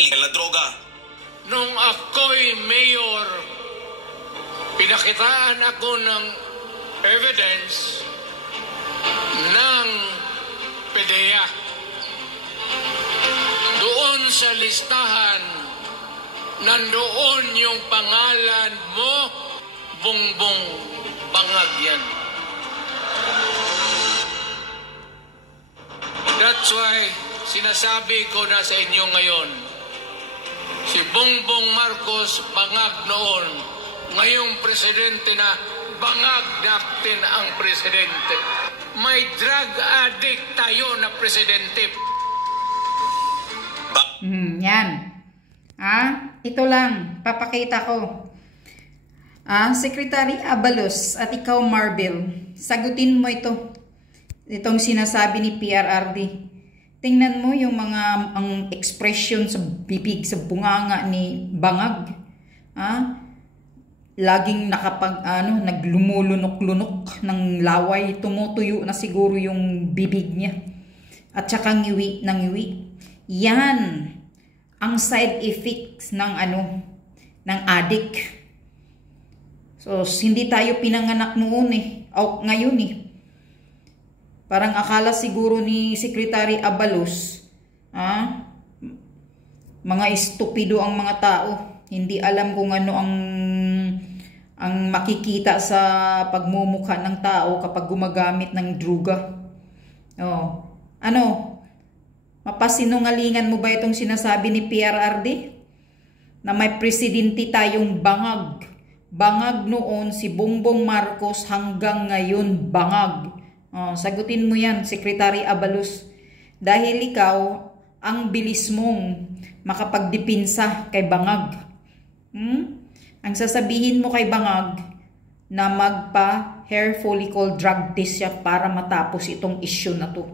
ilegal na droga. Nung ako'y mayor, pinakitaan ako ng evidence ng PDEA. Doon sa listahan, nandoon yung pangalan mo, Bongbong Bangag yan. That's why sinasabi ko na sa inyo ngayon, si Bongbong Marcos bangag noon, ngayong presidente na, bangag natin ang presidente. May drug addict tayo na presidente. Yan. Ito lang, papakita ko. Secretary Abalos at ikaw Marvel, sagutin mo ito. Itong sinasabi ni PRRD. Tingnan mo yung mga ang expression sa bibig, sa bunganga ni Bangag. Laging naglumulunok-lunok ng laway, tumutuyo na siguro yung bibig niya. At saka ngiwi ng ngiwi. Yan ang side effects ng ng addict. So hindi tayo pinanganak noon o ngayon Parang akala siguro ni Secretary Abalos, mga estupido ang mga tao. Hindi alam kung ano ang makikita sa pagmumukha ng tao kapag gumagamit ng droga. Mapasinungalingan mo ba itong sinasabi ni PRRD? Na may presidente tayong bangag. Bangag noon si Bongbong Marcos, hanggang ngayon bangag. Sagutin mo yan, Secretary Abalos. Dahil ikaw, ang bilis mong makapagdipinsa kay Bangag. Ang sasabihin mo kay Bangag na magpa-hair follicle drug test siya para matapos itong issue na to.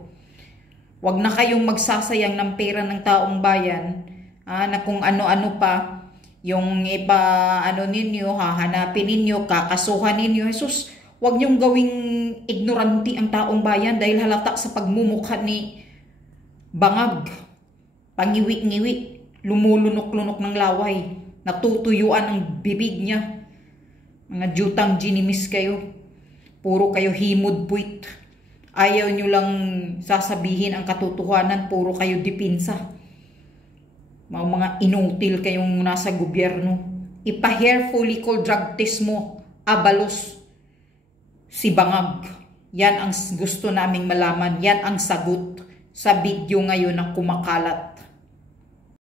Huwag na kayong magsasayang ng pera ng taong bayan na kung ano-ano pa yung ninyo, hahanapin ninyo, kakasuhan ninyo. Jesus, huwag niyong gawing ignorante ang taong bayan dahil halata sa pagmumukha ni Bangag. Pangiwi-ngiwi, lumulunok-lunok ng laway, natutuyuan ang bibig niya. Mga jutang ginimis kayo. Puro kayo himod puwit. Ayaw nyo lang sasabihin ang katotohanan, puro kayo dipinsa. Mga inutil kayong nasa gobyerno. Ipa-hair follicle drug test mo, Abalos, si Bangag. Yan ang gusto naming malaman. Yan ang sagot sa video ngayon na kumakalat.